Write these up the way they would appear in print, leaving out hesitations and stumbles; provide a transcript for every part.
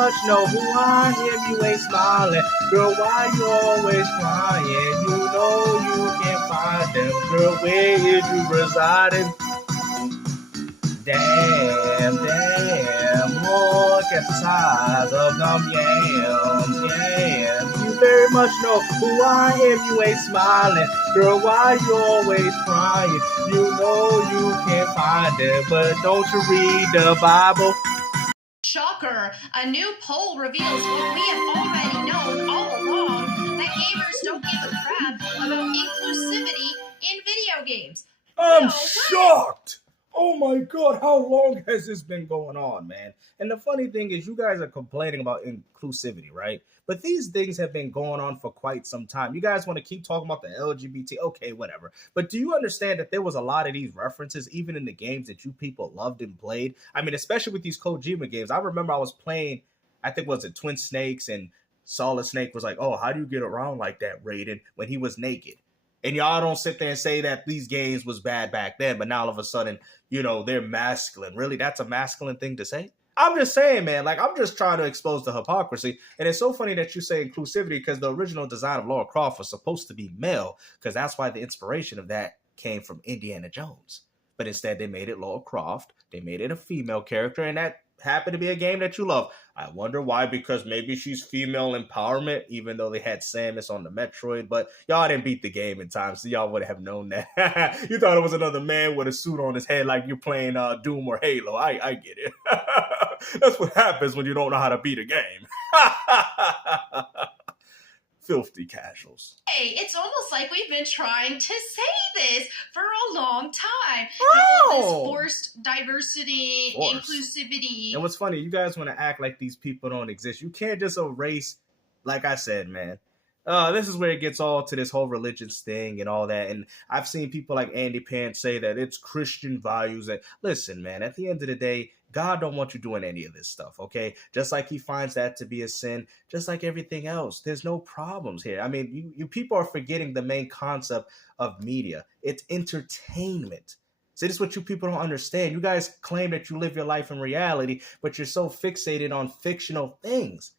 much know who I am. You ain't smiling. Girl, why you always crying? You know you can't find them. Girl, where is you residing? Damn, look at the size of them yams. You very much know who I am, you ain't smiling. Girl, why you always crying? You know you can't find it, but don't you read the Bible? Shocker, a new poll reveals what we have already known all along, that gamers don't give a crap about inclusivity in video games. I'm shocked! Oh my God, how long has this been going on, man? And the funny thing is, you guys are complaining about inclusivity, right? But these things have been going on for quite some time. You guys want to keep talking about the LGBT, okay, whatever. But do you understand that there was a lot of these references, even in the games that you people loved and played? I mean, especially with these Kojima games. I remember I was playing, I think was it Twin Snakes, and Solid Snake was like, oh, how do you get around like that, Raiden, when he was naked? And y'all don't sit there and say that these games was bad back then, but now all of a sudden, you know, they're masculine. Really, that's a masculine thing to say? I'm just saying, man, like, I'm just trying to expose the hypocrisy. And it's so funny that you say inclusivity, because the original design of Lara Croft was supposed to be male, because that's why the inspiration of that came from Indiana Jones. But instead, they made it Lara Croft. They made it a female character, and that happened to be a game that you love. I wonder why, because maybe she's female empowerment, even though they had Samus on the Metroid, but y'all didn't beat the game in time, so y'all would have known that. You thought it was another man with a suit on his head like you're playing Doom or Halo. I get it. That's what happens when you don't know how to beat a game. Filthy casuals. Hey, it's almost like we've been trying to say this for a long time. Oh! All this forced diversity, inclusivity. And what's funny, you guys want to act like these people don't exist. You can't just erase, like I said, man. This is where it gets all to this whole religious thing and all that. And I've seen people like Andy Pant say that it's Christian values. That, listen, man, at the end of the day, God don't want you doing any of this stuff, okay? Just like he finds that to be a sin, just like everything else. There's no problems here. I mean, you people are forgetting the main concept of media. It's entertainment. See, this is what you people don't understand. You guys claim that you live your life in reality, but you're so fixated on fictional things.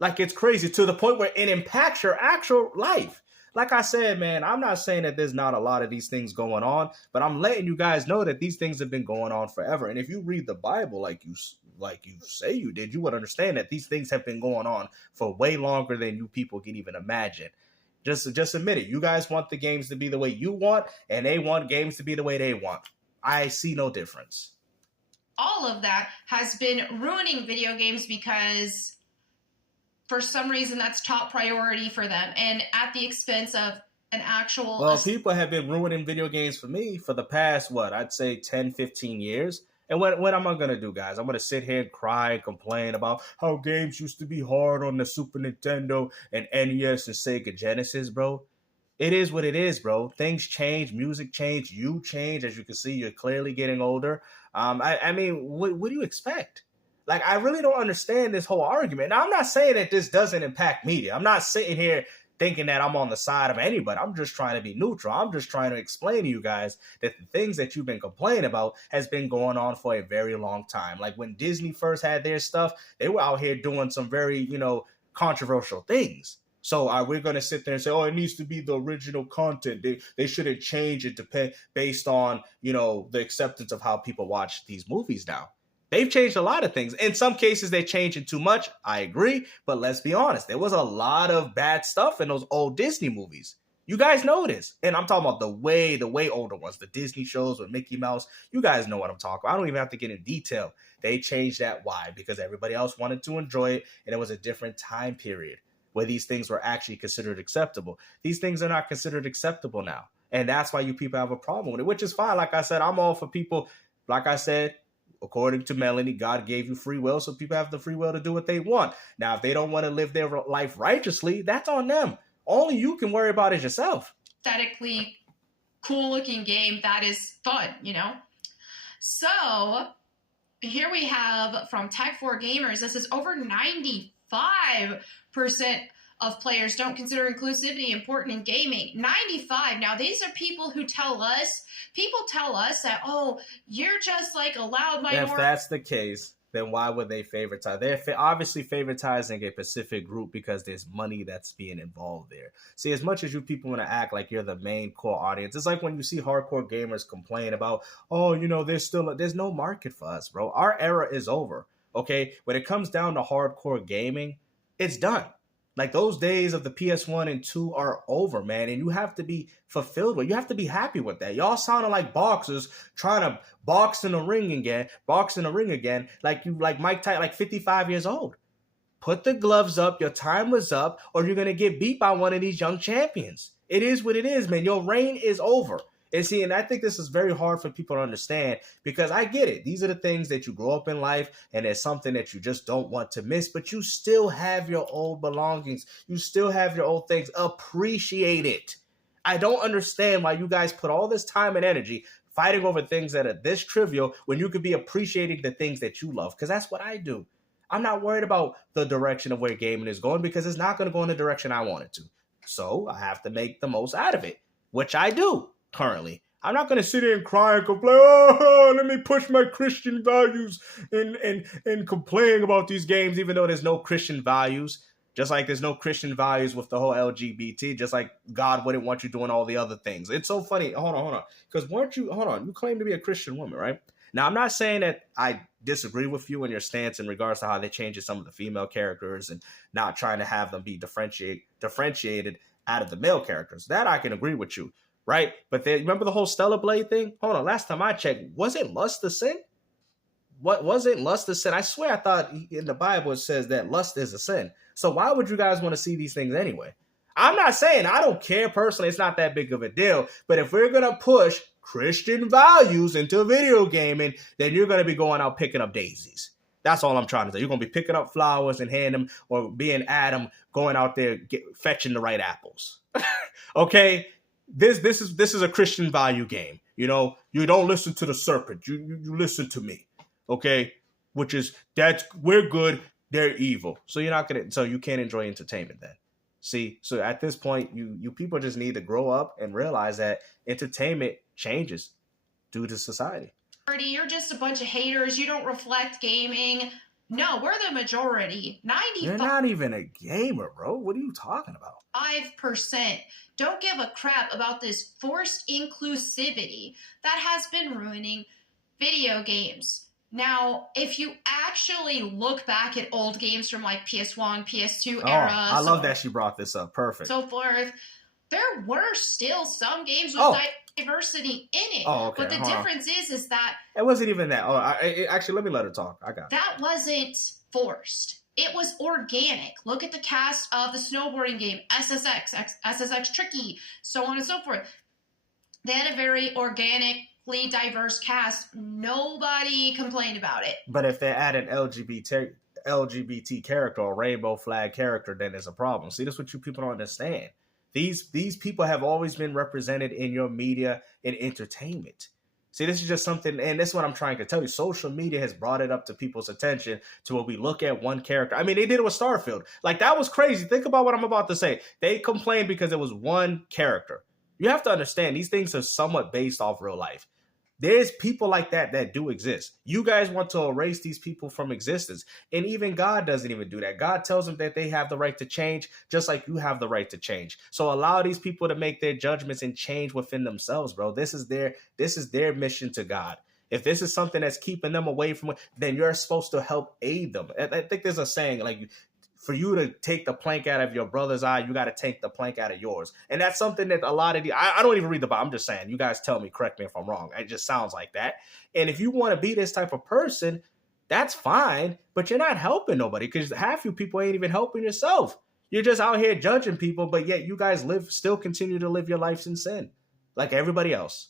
Like, it's crazy to the point where it impacts your actual life. Like I said, man, I'm not saying that there's not a lot of these things going on, but I'm letting you guys know that these things have been going on forever. And if you read the Bible like you say you did, you would understand that these things have been going on for way longer than you people can even imagine. Just admit it. You guys want the games to be the way you want, and they want games to be the way they want. I see no difference. All of that has been ruining video games because for some reason that's top priority for them, and at the expense of an actual... Well, people have been ruining video games for me for the past, I'd say 10, 15 years. And what am I going to do, guys? I'm going to sit here and cry and complain about how games used to be hard on the Super Nintendo and NES and Sega Genesis, bro. It is what it is, bro. Things change, music change, you change. As you can see, you're clearly getting older. I mean, what do you expect? Like, I really don't understand this whole argument. Now, I'm not saying that this doesn't impact media. I'm not sitting here thinking that I'm on the side of anybody. I'm just trying to be neutral. I'm just trying to explain to you guys that the things that you've been complaining about has been going on for a very long time. Like, when Disney first had their stuff, they were out here doing some very, controversial things. So are we going to sit there and say, oh, it needs to be the original content? They shouldn't change it based on, the acceptance of how people watch these movies now. They've changed a lot of things. In some cases, they're changing too much. I agree. But let's be honest. There was a lot of bad stuff in those old Disney movies. You guys know this. And I'm talking about the way older ones. The Disney shows with Mickey Mouse. You guys know what I'm talking about. I don't even have to get in detail. They changed that. Why? Because everybody else wanted to enjoy it. And it was a different time period where these things were actually considered acceptable. These things are not considered acceptable now. And that's why you people have a problem with it, which is fine. Like I said, I'm all for people. Like I said, according to Melonie, God gave you free will, so people have the free will to do what they want. Now, if they don't want to live their life righteously, that's on them. Only you can worry about is yourself. Aesthetically cool-looking game that is fun, So, here we have from Tech4 Gamers, this is over 95% of players don't consider inclusivity important in gaming. 95. Now, these are people who tell us that, oh, you're just like a loud minority. If that's the case, then why would they favoritize? They're obviously favoritizing a specific group because there's money that's being involved there. See, as much as you people want to act like you're the main core audience, it's like when you see hardcore gamers complain about, oh, there's no market for us, bro. Our era is over. Okay, when it comes down to hardcore gaming, it's done. Like those days of the PS1 and 2 are over, man. And you have to be fulfilled with. You have to be happy with that. Y'all sounding like boxers trying to box in the ring again. Like Mike Tyson, like 55 years old. Put the gloves up. Your time was up, or you're gonna get beat by one of these young champions. It is what it is, man. Your reign is over. And I think this is very hard for people to understand because I get it. These are the things that you grow up in life and it's something that you just don't want to miss, but you still have your old belongings. You still have your old things. Appreciate it. I don't understand why you guys put all this time and energy fighting over things that are this trivial when you could be appreciating the things that you love, because that's what I do. I'm not worried about the direction of where gaming is going because it's not going to go in the direction I want it to. So I have to make the most out of it, which I do. Currently, I'm not going to sit here and cry and complain, oh, let me push my Christian values and complain about these games, even though there's no Christian values. Just like there's no Christian values with the whole LGBT, just like God wouldn't want you doing all the other things. It's so funny. Hold on. Because you claim to be a Christian woman, right? Now, I'm not saying that I disagree with you in your stance in regards to how they changed some of the female characters and not trying to have them be differentiated out of the male characters. That I can agree with you. Right? But remember the whole Stellar Blade thing? Hold on. Last time I checked, wasn't lust a sin? What wasn't lust a sin? I swear I thought in the Bible it says that lust is a sin. So why would you guys want to see these things anyway? I'm not saying I don't care personally. It's not that big of a deal. But if we're going to push Christian values into video gaming, then you're going to be going out picking up daisies. That's all I'm trying to say. You're going to be picking up flowers and handing them, or being Adam going out there fetching the right apples. Okay? This is a Christian value game. You know, you don't listen to the serpent. You listen to me. Okay? Which is we're good, they're evil. So you can't enjoy entertainment then. See? So at this point, you people just need to grow up and realize that entertainment changes due to society. You're just a bunch of haters. You don't reflect gaming. No, we're the majority. 95%. You're not even a gamer, bro. What are you talking about? 5%. Don't give a crap about this forced inclusivity that has been ruining video games. Now, if you actually look back at old games from like PS1, PS2 era. I love that she brought this up. Perfect. So forth. There were still some games with diversity in it. Oh, okay. But the difference is that it wasn't even that. Actually, let me let her talk. I got it. That wasn't forced. It was organic. Look at the cast of the snowboarding game, SSX Tricky, so on and so forth. They had a very organically diverse cast. Nobody complained about it. But if they add an LGBT character or rainbow flag character, then there's a problem. See, that's what you people don't understand. These people have always been represented in your media and entertainment. See, this is just something, and that's what I'm trying to tell you. Social media has brought it up to people's attention to where we look at one character. I mean, they did it with Starfield. Like, that was crazy. Think about what I'm about to say. They complained because it was one character. You have to understand, these things are somewhat based off real life. There's people like that do exist. You guys want to erase these people from existence. And even God doesn't even do that. God tells them that they have the right to change, just like you have the right to change. So allow these people to make their judgments and change within themselves, bro. This is their mission to God. If this is something that's keeping them away from it, then you're supposed to help aid them. I think there's a saying, like, for you to take the plank out of your brother's eye, you got to take the plank out of yours. And that's something that a lot of I don't even read the Bible. I'm just saying, you guys tell me, correct me if I'm wrong. It just sounds like that. And if you want to be this type of person, that's fine, but you're not helping nobody, because half you people ain't even helping yourself. You're just out here judging people, but yet you guys still continue to live your lives in sin like everybody else.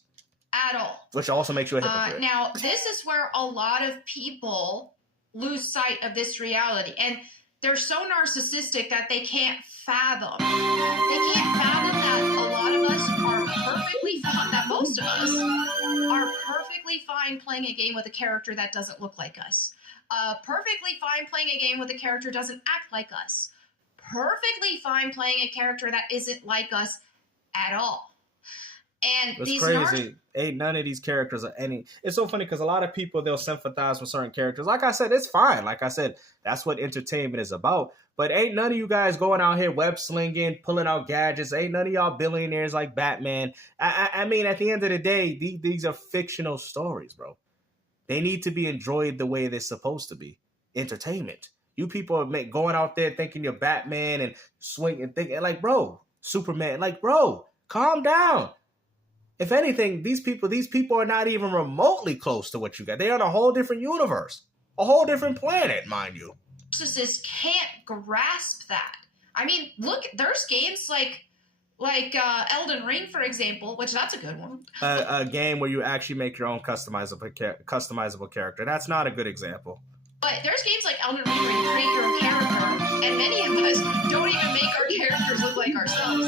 At all. Which also makes you a hypocrite. Now, this is where a lot of people lose sight of this reality. And they're so narcissistic that they can't fathom. They can't fathom that a lot of us are perfectly fine, that most of us are perfectly fine playing a game with a character that doesn't look like us. Perfectly fine playing a game with a character doesn't act like us. Perfectly fine playing a character that isn't like us at all. And It's these crazy. Ain't none of these characters are any. It's so funny because a lot of people they'll sympathize with certain characters. Like I said, it's fine. Like I said, that's what entertainment is about. But ain't none of you guys going out here web slinging, pulling out gadgets. Ain't none of y'all billionaires like Batman. I mean, at the end of the day, these are fictional stories, bro. They need to be enjoyed the way they're supposed to be. Entertainment. You people are going out there thinking you're Batman and swinging, thinking like, bro, Superman. Like, bro, calm down. If anything, these people are not even remotely close to what you got. They're on a whole different universe, a whole different planet, mind you. Narcissists can't grasp that. I mean, look, there's games like Elden Ring, for example, which that's a good one. A game where you actually make your own customizable character. That's not a good example. But there's games like Elden Ring where you create your own character, and many of us don't even make our characters look like ourselves.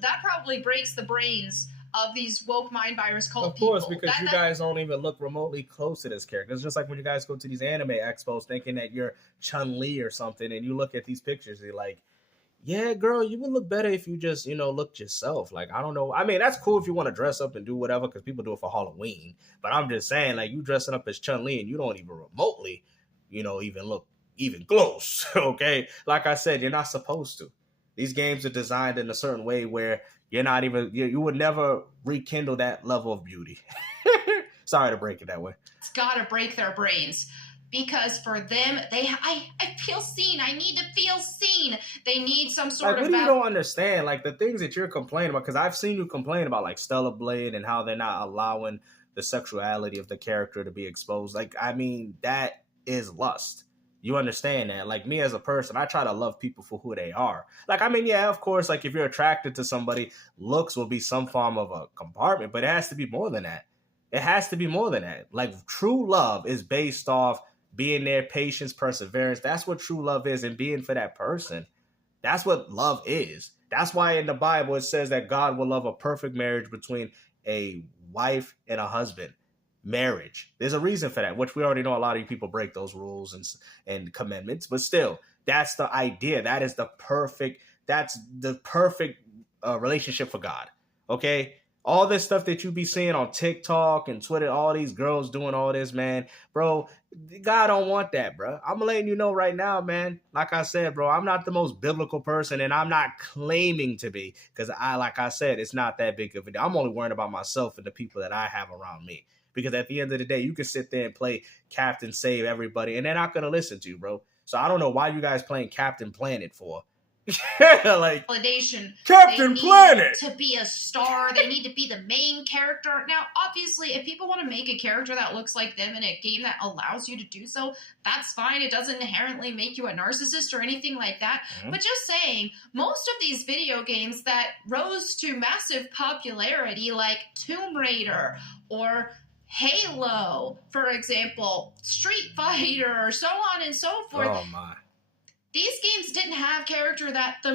That probably breaks the brains of these woke mind virus cult people. Of course, because you guys don't even look remotely close to this character. It's just like when you guys go to these anime expos thinking that you're Chun-Li or something, and you look at these pictures, and you're like, yeah, girl, you would look better if you just, looked yourself. Like, I don't know. I mean, that's cool if you want to dress up and do whatever, because people do it for Halloween. But I'm just saying, like, you dressing up as Chun-Li and you don't even remotely, even look even close, okay? Like I said, you're not supposed to. These games are designed in a certain way where you're not even, you would never rekindle that level of beauty. Sorry to break it that way. It's got to break their brains. Because for them, I feel seen. I need to feel seen. They need some sort of... What do you don't understand? Like, the things that you're complaining about, because I've seen you complain about, like, Stellar Blade and how they're not allowing the sexuality of the character to be exposed. Like, I mean, that is lust. You understand that? Like, me as a person, I try to love people for who they are. Like, I mean, yeah, of course, like, if you're attracted to somebody, looks will be some form of a compartment, but it has to be more than that. It has to be more than that. Like, true love is based off being there, patience, perseverance. That's what true love is, and being for that person. That's what love is. That's why in the Bible it says that God will love a perfect marriage between a wife and a husband. Marriage. There's a reason for that, which we already know a lot of you people break those rules and commandments, but still, that's the idea. That's the perfect relationship for God. Okay? All this stuff that you be seeing on TikTok and Twitter, all these girls doing all this, man, bro, God don't want that, bro. I'm letting you know right now, man. Like I said, bro, I'm not the most biblical person, and I'm not claiming to be, because like I said, it's not that big of a deal. I'm only worrying about myself and the people that I have around me. Because at the end of the day, you can sit there and play Captain Save everybody, and they're not going to listen to you, bro. So I don't know why you guys playing Captain Planet for. Like validation. Captain Planet to be a star. They need to be the main character. Now, obviously, if people want to make a character that looks like them in a game that allows you to do so, that's fine. It doesn't inherently make you a narcissist or anything like that. Mm-hmm. But just saying, most of these video games that rose to massive popularity, like Tomb Raider or Halo, for example, Street Fighter, so on and so forth. Oh my. These games didn't have characters that the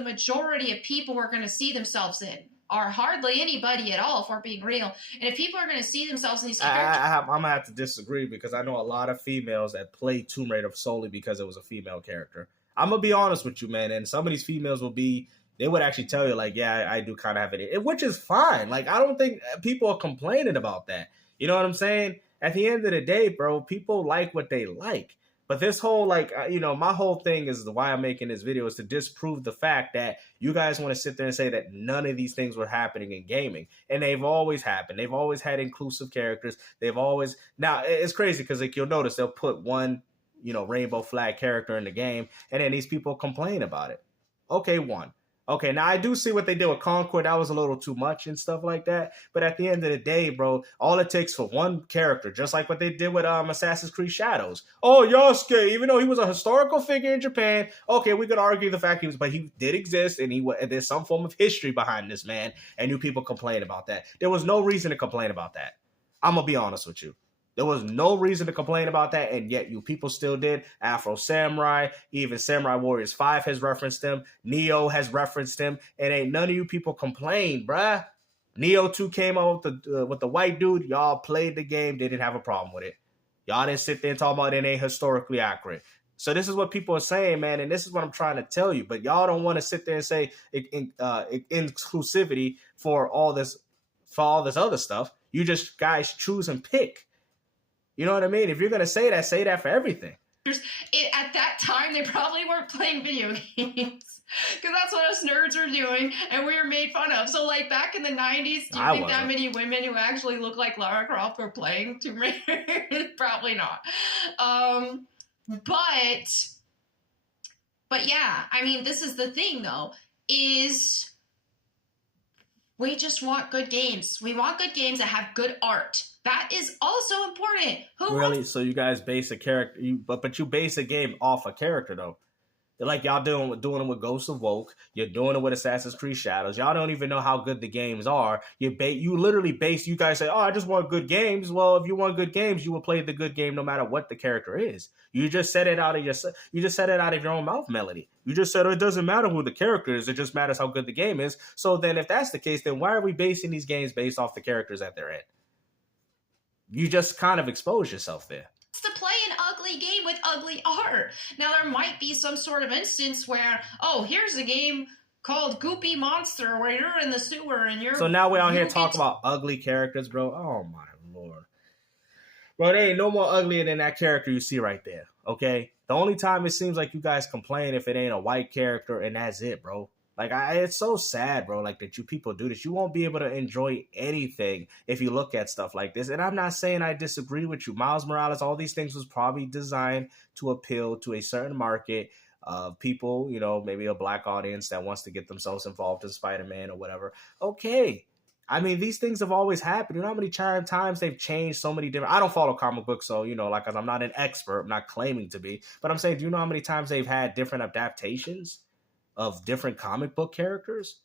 majority of people were going to see themselves in, or hardly anybody at all, if we're being real. And if people are going to see themselves in these characters... I'm going to have to disagree, because I know a lot of females that play Tomb Raider solely because it was a female character. I'm going to be honest with you, man, and some of these females they would actually tell you, like, yeah, I do kind of have it, which is fine. Like, I don't think people are complaining about that. You know what I'm saying? At the end of the day, bro, people like what they like. But this whole, like, my whole thing is why I'm making this video is to disprove the fact that you guys want to sit there and say that none of these things were happening in gaming. And they've always happened. They've always had inclusive characters. Now, it's crazy because, like, you'll notice they'll put one, rainbow flag character in the game, and then these people complain about it. Okay, one. Okay, now I do see what they did with Concord. That was a little too much and stuff like that. But at the end of the day, bro, all it takes for one character, just like what they did with Assassin's Creed Shadows. Oh, Yosuke, even though he was a historical figure in Japan, okay, we could argue the fact but he did exist, and there's some form of history behind this man, and you people complain about that. There was no reason to complain about that. I'm going to be honest with you. There was no reason to complain about that, and yet you people still did. Afro Samurai, even Samurai Warriors 5 has referenced him. Neo has referenced him, and ain't none of you people complained, bruh. Neo 2 came out with the white dude. Y'all played the game. They didn't have a problem with it. Y'all didn't sit there and talk about it ain't historically accurate. So this is what people are saying, man, and this is what I'm trying to tell you. But y'all don't want to sit there and say inclusivity for all this other stuff. You just guys choose and pick. You know what I mean? If you're gonna say that for everything. At that time, they probably weren't playing video games because that's what us nerds were doing, and we were made fun of. So, like back in the 90s, do you think that many women who actually look like Lara Croft were playing Tomb Raider? Probably not. But yeah, I mean, this is the thing though, is we just want good games. We want good games that have good art. That is also important. So you guys base a character, but you base a game off a character though. Like y'all doing it with Ghosts of Woke. You're doing it with Assassin's Creed Shadows. Y'all don't even know how good the games are. You literally base. You guys say, "Oh, I just want good games." Well, if you want good games, you will play the good game no matter what the character is. You just said it out of your own mouth, Melonie. You just said it doesn't matter who the character is. It just matters how good the game is. So then, if that's the case, then why are we basing these games based off the characters that they're in? You just kind of expose yourself there. To play an ugly game with ugly art. Now, there might be some sort of instance where, oh, here's a game called Goopy Monster where you're in the sewer and you're... So now we're out here talking about ugly characters, bro. Oh, my Lord. Bro, there ain't no more uglier than that character you see right there, okay? The only time it seems like you guys complain if it ain't a white character, and that's it, bro. Like, it's so sad, bro, like, that you people do this. You won't be able to enjoy anything if you look at stuff like this. And I'm not saying I disagree with you. Miles Morales, all these things was probably designed to appeal to a certain market of people, you know, maybe a black audience that wants to get themselves involved in Spider-Man or whatever. Okay. I mean, these things have always happened. You know how many times they've changed so many different... I don't follow comic books, so, you know, like, I'm not an expert. I'm not claiming to be. But I'm saying, do you know how many times they've had different adaptations of different comic book characters?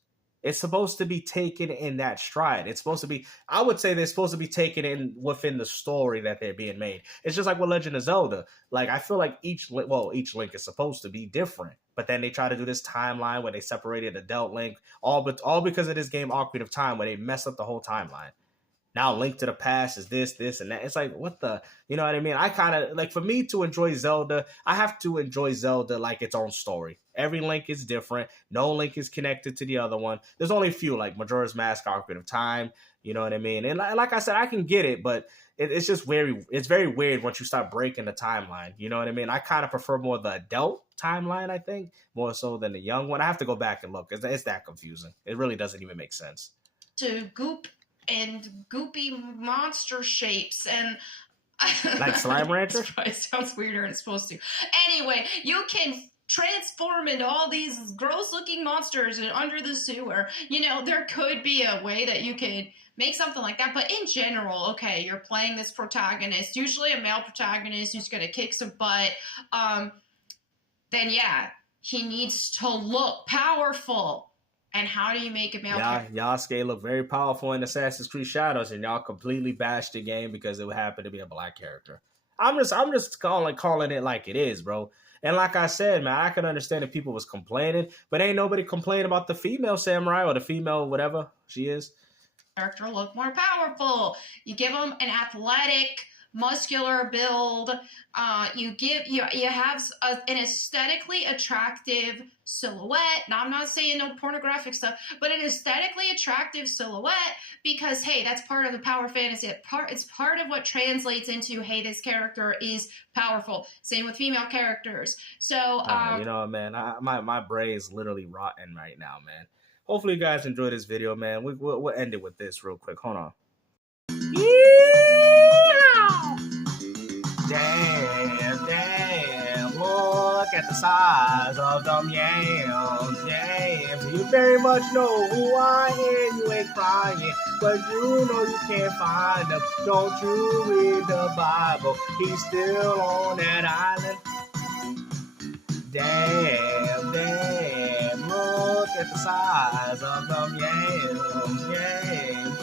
It's supposed to be taken in that stride. It's supposed to be, I would say they're supposed to be taken in within the story that they're being made. It's just like with Legend of Zelda. Like, I feel like each Link is supposed to be different. But then they try to do this timeline where they separated adult Link, all because of this game Ocarina of Time, where they mess up the whole timeline. Now Link to the Past is this, and that. It's like, what the, you know what I mean? I kind of, like, for me to enjoy Zelda, I have to enjoy Zelda like its own story. Every Link is different. No Link is connected to the other one. There's only a few, like Majora's Mask, Ocarina of Time, you know what I mean? And like I said, I can get it, but it's just very weird once you start breaking the timeline, you know what I mean? I kind of prefer more the adult timeline, I think, more so than the young one. I have to go back and look. It's that confusing. It really doesn't even make sense. To goop and goopy monster shapes and like Slime Rancher? It sounds weirder than it's supposed to. Anyway, you can transform into all these gross looking monsters under the sewer. You know, there could be a way that you could make something like that, but in general, okay, you're playing this protagonist, usually a male protagonist who's gonna kick some butt, then yeah, he needs to look powerful. And how do you make a male character? Yasuke looked very powerful in Assassin's Creed Shadows, and y'all completely bashed the game because it happened to be a black character. I'm just calling it like it is, bro. And like I said, man, I can understand if people was complaining, but ain't nobody complaining about the female samurai or the female whatever she is. Character look more powerful. You give them an athletic, muscular build. You have an aesthetically attractive silhouette. Now, I'm not saying no pornographic stuff, but an aesthetically attractive silhouette because, hey, that's part of the power fantasy. It's part of what translates into, hey, this character is powerful. Same with female characters. So, you know, man, my brain is literally rotten right now, man. Hopefully you guys enjoyed this video, man. We'll end it with this real quick. Hold on. Damn, look at the size of them yams. You very much know who I am, you ain't crying, but you know you can't find him. Don't you read the Bible, he's still on that island. Damn, look at the size of them yams.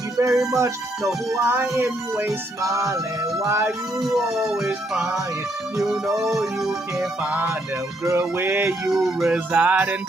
You very much know who I am, you ain't smiling. Why you always crying? You know you can't find them. Girl, where you residing?